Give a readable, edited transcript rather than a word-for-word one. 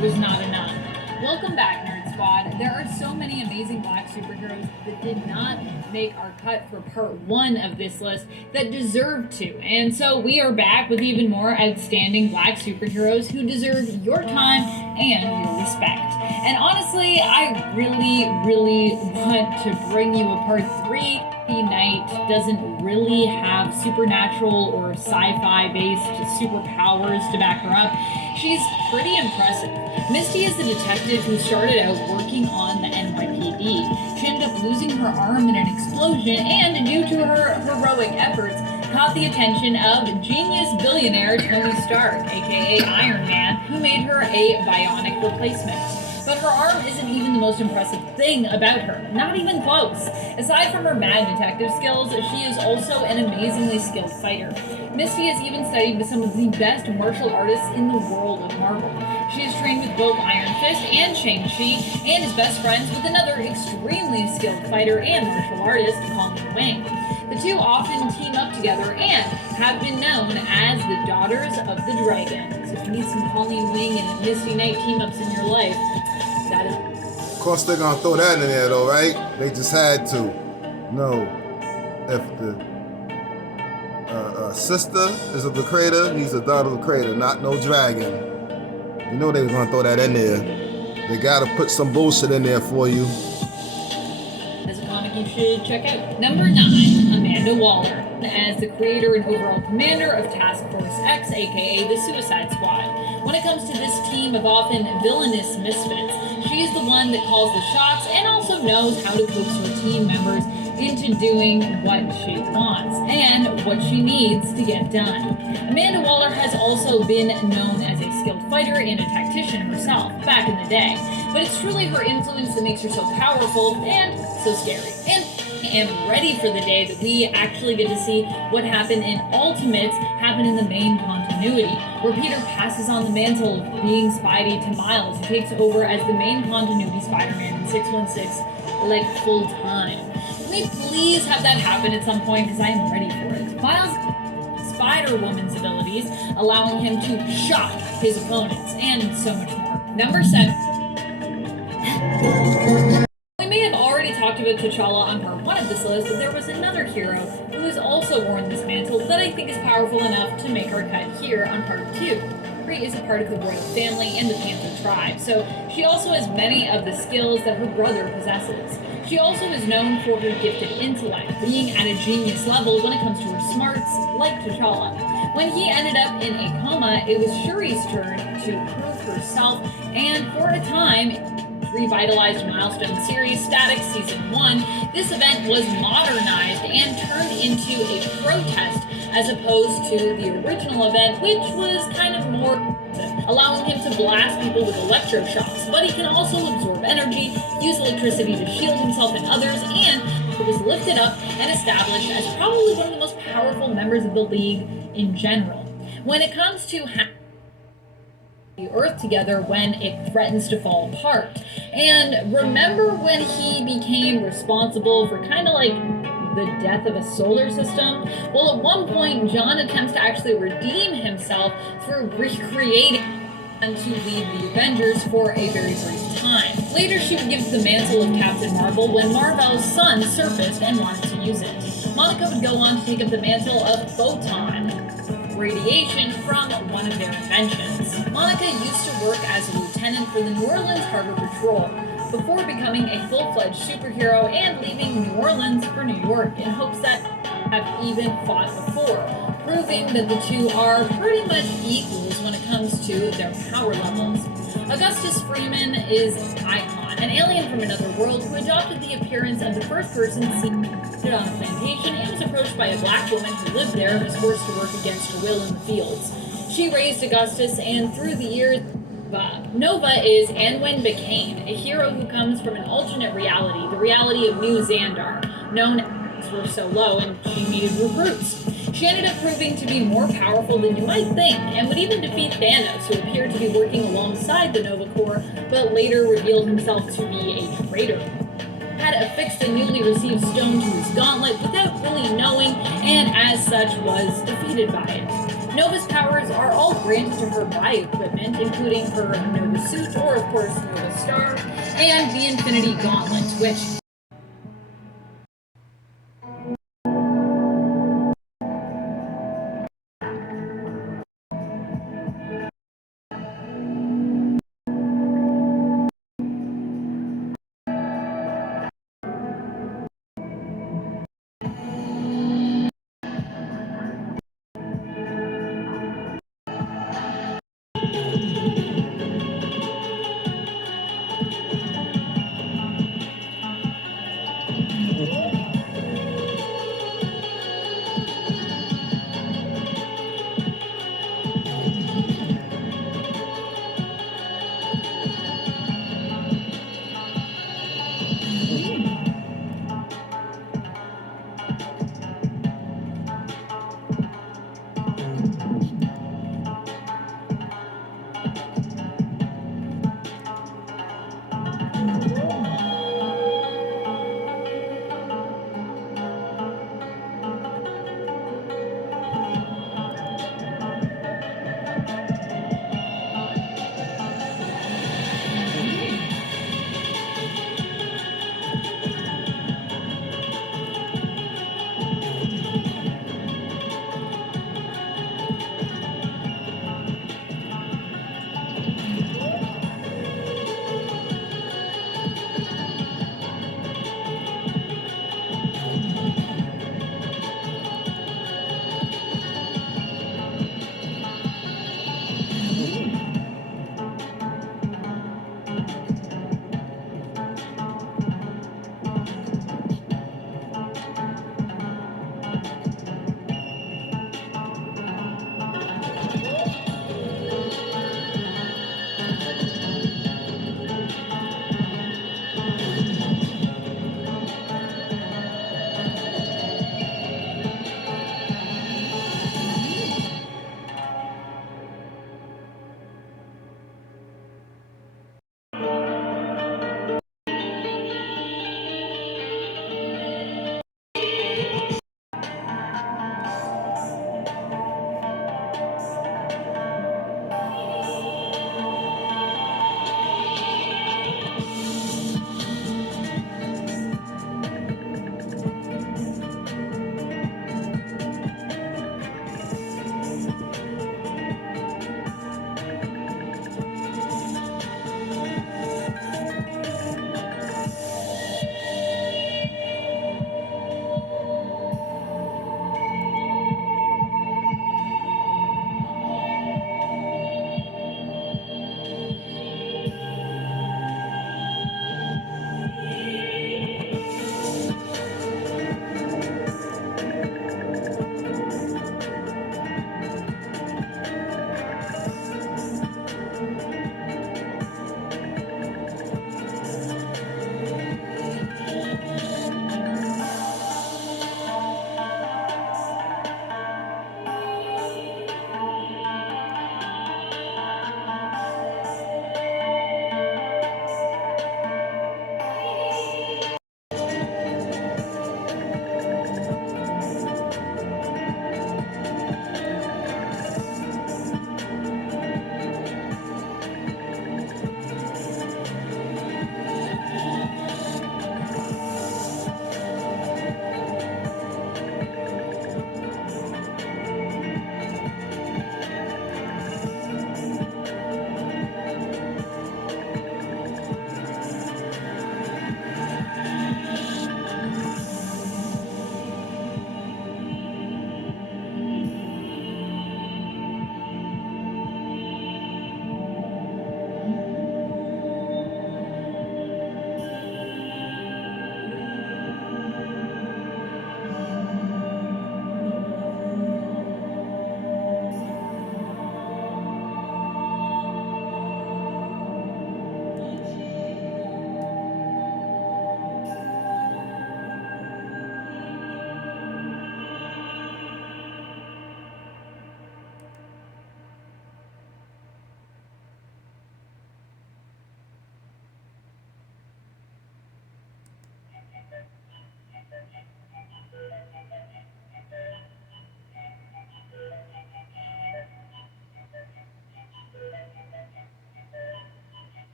was not enough. Welcome back, Nerd Squad. There are so many amazing black superheroes that did not make our cut for part one of this list that deserved to. And so we are back with even more outstanding black superheroes who deserve your time and your respect. And honestly, I really want to bring you a part three. Knight doesn't really have supernatural or sci-fi based superpowers to back her up. She's pretty impressive. Misty is the detective who started out working on the NYPD. She ended up losing her arm in an explosion and, due to her heroic efforts, caught the attention of genius billionaire Tony Stark, aka Iron Man, who made her a bionic replacement. But her arm isn't even the most impressive thing about her. Not even close. Aside from her mad detective skills, she is also an amazingly skilled fighter. Misty has even studied with some of the best martial artists in the world of Marvel. She is trained with both Iron Fist and Shang-Chi, and is best friends with another extremely skilled fighter and martial artist, Colleen Wing. The two often team up together and have been known as the Daughters of the Dragon. So if you need some Colleen Wing and Misty Knight team-ups in your life, that is... Of course they're gonna throw that in there though, right? They just had to. No. If the sister is of the creator, he's a daughter of the creator, not no dragon. You know they were gonna throw that in there. They gotta put some bullshit in there for you. As a comic you should check out. Number 9, Amanda Waller, as the creator and overall commander of Task Force X, aka the Suicide Squad. When it comes to this team of often villainous misfits, she's the one that calls the shots and also knows how to coax her team members into doing what she wants and what she needs to get done. Amanda Waller has also been known as a skilled fighter and a tactician herself back in the day, but it's truly her influence that makes her so powerful and so scary. And I am ready for the day that we actually get to see what happened in Ultimates happen in the main continuity, where Peter passes on the mantle of being Spidey to Miles, who takes over as the main continuity Spider-Man in 616, like full time. Can we please have that happen at some point, because I am ready for it. Miles Spider-Woman's abilities, allowing him to shock his opponents, and so much more. Number 7. We may have already talked about T'Challa on part 1 of this list, but there was another hero who has also worn this mantle that I think is powerful enough to make our cut here on part 2. Shuri is a part of the royal family and the Panther tribe, so she also has many of the skills that her brother possesses. She also is known for her gifted intellect, being at a genius level when it comes to her smarts, like T'Challa. When he ended up in a coma, it was Shuri's turn to prove herself, and for a time, revitalized Milestone series Static Season 1, this event was modernized and turned into a protest as opposed to the original event, which was kind of more allowing him to blast people with electroshocks, but he can also absorb energy, use electricity to shield himself and others, and was lifted up and established as probably one of the most powerful members of the League in general. When it comes to the Earth together when it threatens to fall apart. And remember when he became responsible for kind of like the death of a solar system? Well, at one point, John attempts to actually redeem himself through recreating and to lead the Avengers for a very brief time. Later, she would give the mantle of Captain Marvel when Marvel's son surfaced and wanted to use it. Monica would go on to take up the mantle of Photon radiation from one of their inventions. Monica used to work as a lieutenant for the New Orleans Harbor Patrol before becoming a full-fledged superhero and leaving New Orleans for New York in hopes that have even fought before, proving that the two are pretty much equals when it comes to their power levels. Augustus Freeman is Icon, an alien from another world who adopted the appearance of the first person seen on a plantation and was approached by a black woman who lived there and was forced to work against her will in the fields. She raised Augustus, and through the years, Nova is Anwen Bacane, a hero who comes from an alternate reality, the reality of New Xandar, known as were so low and she needed recruits. She ended up proving to be more powerful than you might think, and would even defeat Thanos, who appeared to be working alongside the Nova Corps, but later revealed himself to be a traitor. Had affixed a newly received stone to his gauntlet without really knowing, and as such was defeated by it. Nova's powers are all granted to her by equipment, including her Nova suit, or of course Nova Star, and the Infinity Gauntlet, which